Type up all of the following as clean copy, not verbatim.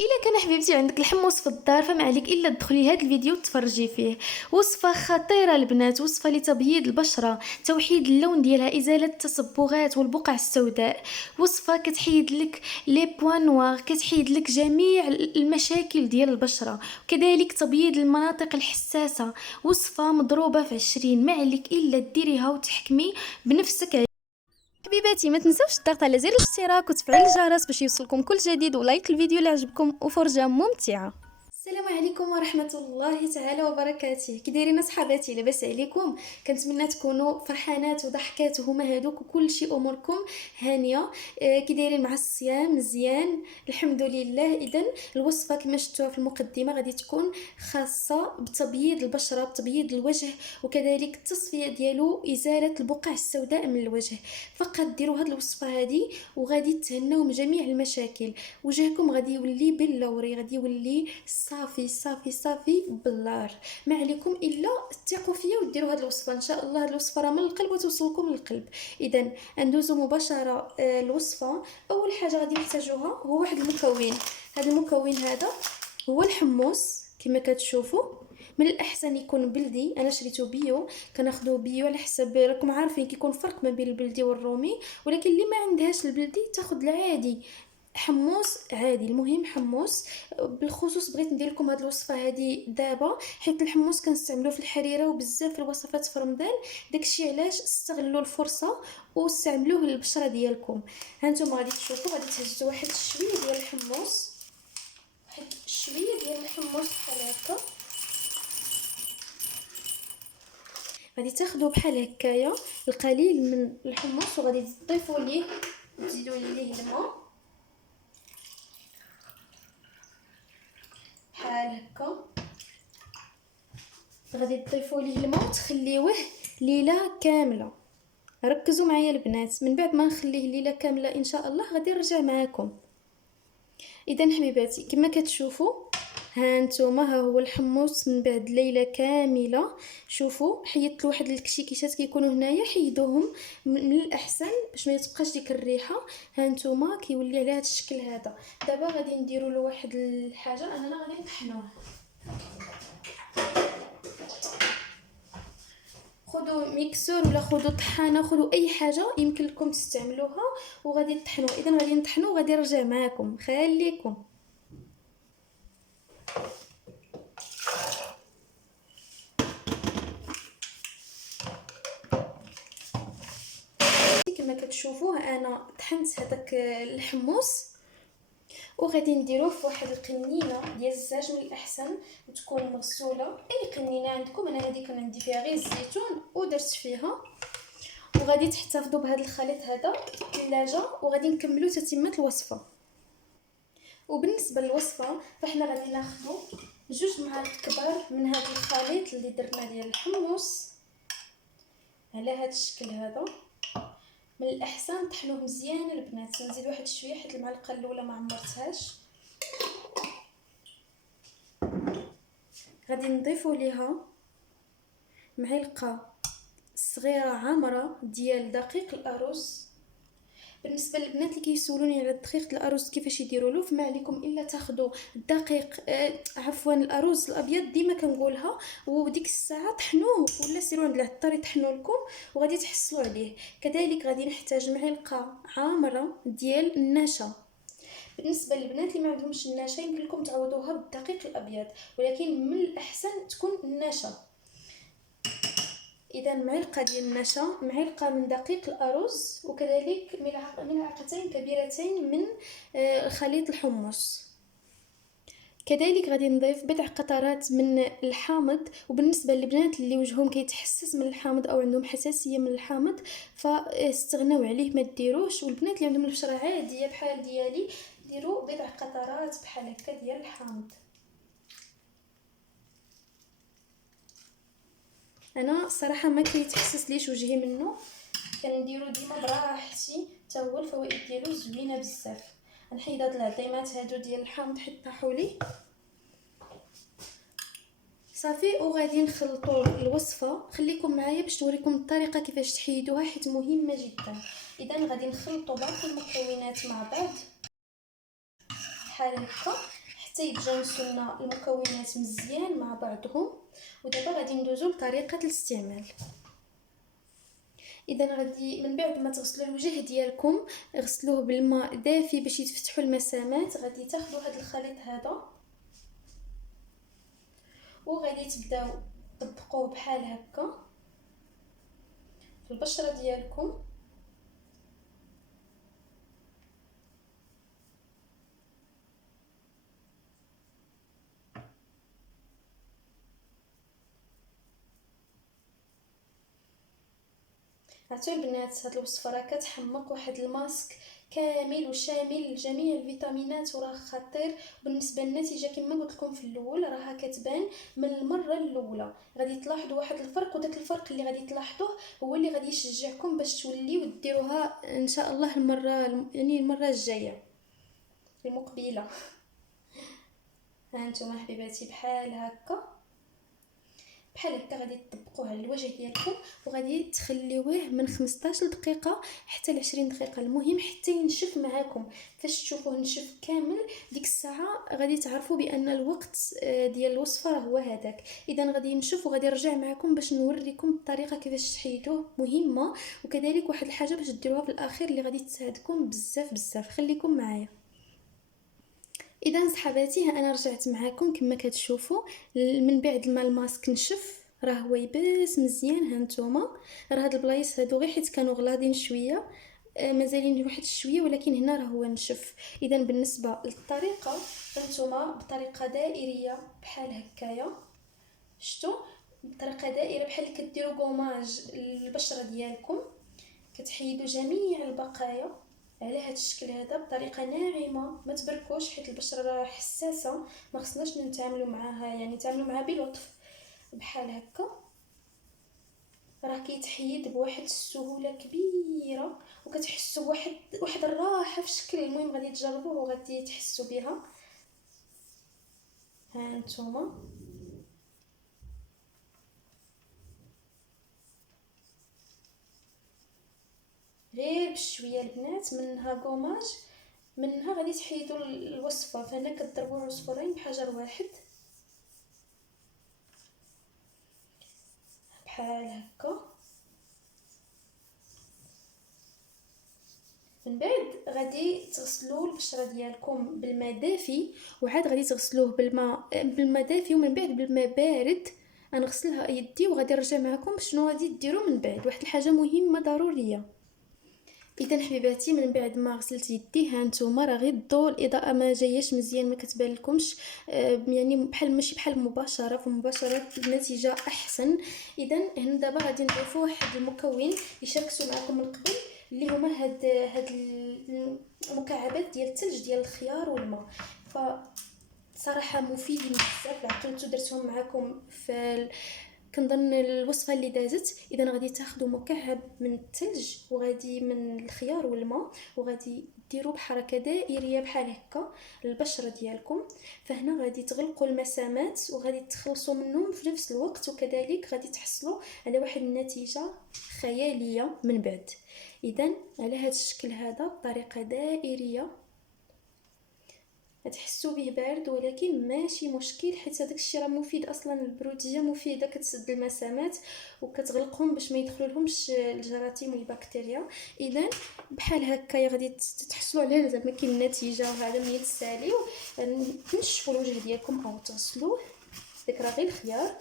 الا كان حبيبتي عندك الحمص في الدار فما عليك الا تدخلي لهذا الفيديو وتفرجي فيه. وصفه خطيره البنات، وصفه لتبييض البشره، توحيد اللون ديالها، ازاله التصبغات والبقع السوداء. وصفه كتحيد لك لي بوان نوار، كتحيد لك جميع المشاكل ديال البشره، وكذلك تبييض المناطق الحساسه. وصفه مضروبه في 20، ما عليك الا ديريها وتحكمي بنفسك. حبيباتي ما تنسوش الضغط على زر الاشتراك وتفعيل الجرس باش يوصلكم كل جديد، ولايك الفيديو اللي عجبكم وفرجة ممتعة. السلام عليكم ورحمة الله تعالى وبركاته. كي دايرين صحاباتي؟ لاباس عليكم؟ كنتمنى تكونوا فرحانات وضحكات وهما هادوك وكل شيء اموركم هانيه. كي دايرين مع الصيام؟ مزيان الحمد لله. اذا الوصفه كما شفتوها في المقدمه غادي تكون خاصه بتبييض البشره، بتبييض الوجه، وكذلك التصفيه ديالو، ازاله البقع السوداء من الوجه. فقط ديروا هاد الوصفه هادي وغادي تهناو من جميع المشاكل. وجهكم غادي يولي باللوري، غادي يولي صافي صافي صافي باللار. ما عليكم الا تثقوا فيا وديروا هاد الوصفه. ان شاء الله هاد الوصفه راه من القلب وتوصلكم للقلب. اذا ندوزو مباشره الوصفه. اول حاجه غادي نحتاجوها هو واحد المكون. هذا المكون هذا هو الحمص كما كتشوفوا. من الاحسن يكون بلدي، انا شريته بيو، كناخذه بيو على حسب راكم عارفين كيكون فرق ما بين البلدي والرومي. ولكن اللي ما عندهاش البلدي تاخذ العادي، حمص عادي. المهم حمص. بالخصوص بغيت ندير لكم هذه الوصفه هذه دابا حيت الحمص كنستعملوه في الحريره وبزاف في الوصفات في رمضان. داكشي علاش استغلوا الفرصه واستعملوه للبشره ديالكم. هانتوما غادي تشوفوا، غادي تهزوا واحد شويه ديال الحمص، واحد شويه ديال الحمص بحال هكا. غادي تاخذوا بحال هكايا القليل من الحمص وغادي تضيفوا ليه، تزيدوا ليه الماء بحال هكا. غادي تضيفوا ليه الماء وتخليوه ليله كامله. ركزوا معايا البنات، من بعد ما نخليه ليله كامله ان شاء الله غادي نرجع معاكم. اذا حبيباتي كما كتشوفوا ها نتوما، ها هو الحمص من بعد ليله كامله. شوفوا حيدت واحد الكشيكيشات كيكونوا هنايا، حيدوهم من الاحسن باش ما يتبقاش ديك الريحه. ها نتوما كيولي على هذا الشكل هذا. دابا غادي نديروا له واحد الحاجه اننا غادي نطحنوه. خذوا ميكسور ولا خذوا طحانه، خذوا اي حاجه يمكن لكم تستعملوها وغادي تطحنوا. اذا غادي نطحنوا وغادي نرجع معكم، خليكم. كما كتشوفوا انا طحنت هذاك الحمص وغادي نديروه في واحد القنينه ديال الزاج، من الاحسن تكون مغسوله. اي قنينه عندكم، انا هذه كان عندي فيها غير الزيتون ودرت فيها. وغادي تحتفظوا بهذا الخليط هذا في الثلاجه وغادي نكملوا تتمه الوصفه. وبالنسبه للوصفه فاحنا غادي ناخذوا 2 معالق كبار من هذا الخليط اللي درنا ديال الحمص على هذا الشكل هذا. من الاحسن طحنوه مزيان البنات. نزيد واحد شويه حيت المعلقه الاولى ما عمرتهاش. غادي نضيفوا ليها معلقه صغيره عامره ديال دقيق الارز. بالنسبه للبنات اللي كيسولوني على دقيق الارز كيفاش يديروا له، فما عليكم الا تاخذوا الدقيق عفوا الارز الابيض ديما كنقولها، وديك الساعه طحنوه ولا سيروا عند العطار يطحنوا لكم وغادي تحصلوا عليه. كذلك غادي نحتاج معلقه عامره ديال النشا. بالنسبه للبنات اللي ما عندهمش النشا يمكن لكم تعوضوها بالدقيق الابيض، ولكن من الاحسن تكون النشا. اذا معلقه ديال النشا، معلقه من دقيق الارز، وكذلك ملعقتين كبيرتين من خليط الحمص. كذلك غادي نضيف بضع قطرات من الحامض. وبالنسبه للبنات اللي وجههم كيتحسس من الحامض او عندهم حساسيه من الحامض فاستغنوا عليه ما ديروش. والبنات اللي عندهم البشره عاديه بحال ديالي ديروا بضع قطرات بحال هكا ديال الحامض. انا صراحه ما كيتحسس ليش وجهي منه، كنديرو ديما براحتي. حتى هو الفوائد ديالو زوينه بزاف. نحيد هاد العظيمات هادو ديال الحامض حيت طاحوا لي صافي. وغادي نخلطوا الوصفه. خليكم معايا باش نوريكم الطريقه كيفاش تحيدوها حيت مهمه جدا. اذا غادي نخلطوا باقي المكونات مع بعض بحال هكا حتى يتجانسوا لنا المكونات مزيان مع بعضهم. ودابا غادي ندوزو لطريقه الاستعمال. اذا غادي من بعد ما تغسلوا الوجه ديالكم غسلوه بالماء دافي باش يتفتحوا المسامات. غادي تاخذوا هذا الخليط هذا وغادي تبداو تطبقوه بحال هكا في البشره ديالكم. عرفتوا البنات هاد الوصفه راه كتحمق واحد الماسك كامل وشامل لجميع الفيتامينات وراه خطير. بالنسبه للنتيجه كما قلت لكم في الاول راها كتبان من المره الاولى. غادي تلاحظوا واحد الفرق، وداك الفرق اللي غادي تلاحظوه هو اللي غادي يشجعكم باش توليو ديروها ان شاء الله المره الجايه المقبله. ها انتم حبيباتي بحال هكا غادي تطبقوه على الوجه ديالكم وغادي تخليوه من 15 دقيقه حتى ل 20 دقيقه. المهم حتى ينشف معاكم. فاش تشوفوه نشف كامل ديك الساعه غادي تعرفوا بان الوقت ديال الوصفه هو هذاك. اذا غادي ينشف وغادي نرجع معكم باش نوريكم الطريقه كيفاش تحيدوه مهمه. وكذلك واحد الحاجه باش ديروها في الاخير اللي غادي تساعدكم بزاف. خليكم معايا. اذا صحباتي ها انا رجعت معكم كما كتشوفوا من بعد ما الماسك نشف راه هو يبس مزيان. ها نتوما راه هاد البلايص هادو غير حيت كانوا غلاضين شويه مازالين واحد شويه، ولكن هنا راه هو نشف. اذا بالنسبه للطريقه نتوما بطريقه دائريه بحال هكايا. شفتوا بطريقه دائره بحال اللي كديروا كوماج للبشره ديالكم. كتحيدوا جميع البقايا على هذا الشكل هذا بطريقه ناعمه. ما تبركوش حيت البشره حساسه، ما خصناش نتعاملوا معها يعني نتعاملوا معها بلطف. بحال هكا راه كيتحيد بواحد السهوله كبيره وكتحسوا بواحد الراحه في شكل. المهم غادي تجربوه وغادي تحسوا بها. ها نتوما غير بشويه البنات منها كوماج منها غادي تحيدوا الوصفه. فهنا كضربوا عصفورين بحجر واحد بحال هكا. من بعد غادي تغسلوا البشره ديالكم بالماء دافي وعاد غادي تغسلوه بالماء دافي ومن بعد بالماء بارد. غنغسلها يدي وغادي نرجع معكم شنو غادي ديروا من بعد. واحد الحاجه مهمه ضروريه. اذا حبيباتي من بعد ما غسلت يدي ها نتوما راه غير الضوء الاضاءه ما جاياش مزيان ما كتبان لكمش يعني بحال ماشي بحال مباشره. فمباشره النتيجه احسن. اذا هنا دابا غادي نضيفوا واحد المكون اللي شاركتو معكم من قبل اللي هما هاد المكعبات ديال الثلج ديال الخيار والماء. صراحه مفيدين بزاف. عرفتوا درتهم معكم في كنظن الوصفه اللي دازت. اذا غادي تاخذوا مكعب من الثلج وغادي من الخيار والماء وغادي ديروا بحركه دائريه بحال هكا البشره ديالكم. فهنا غادي تغلقوا المسامات وغادي تخلصوا منهم في نفس الوقت وكذلك غادي تحصلوا على واحد النتيجه خياليه من بعد. اذا على هذا الشكل هذا بطريقه دائريه تحسوا به بارد ولكن ماشي مشكل حيت هذاك الشيء راه مفيد اصلا. البروتيه مفيده كتسد المسامات وكتغلقهم باش ما يدخلولهمش الجراثيم والبكتيريا. اذا بحال هكا غادي تحصلوا على زعما كاين النتيجه. وهذا ملي تساليو تنشفوا الوجه ديالكم او تغسلوه داك راه غير الخيار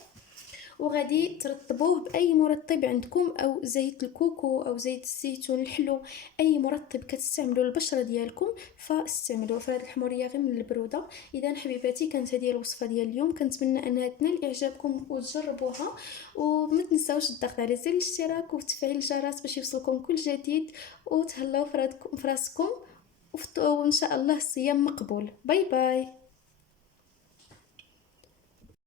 وغادي ترطبوه باي مرطب عندكم او زيت الكوكو او زيت الزيتون الحلو. اي مرطب كتستعملوا للبشره ديالكم فاستعملوه. في هذه الحموريه غير من البروده. اذا حبيباتي كانت هذه الوصفه ديال اليوم. كنتمنى انها تنال اعجابكم وتجربوها وما تنساوش الضغط على زر الاشتراك وتفعيل الجرس باش يوصلكم كل جديد. وتهلاو في راسكم وان شاء الله الصيام مقبول. باي باي.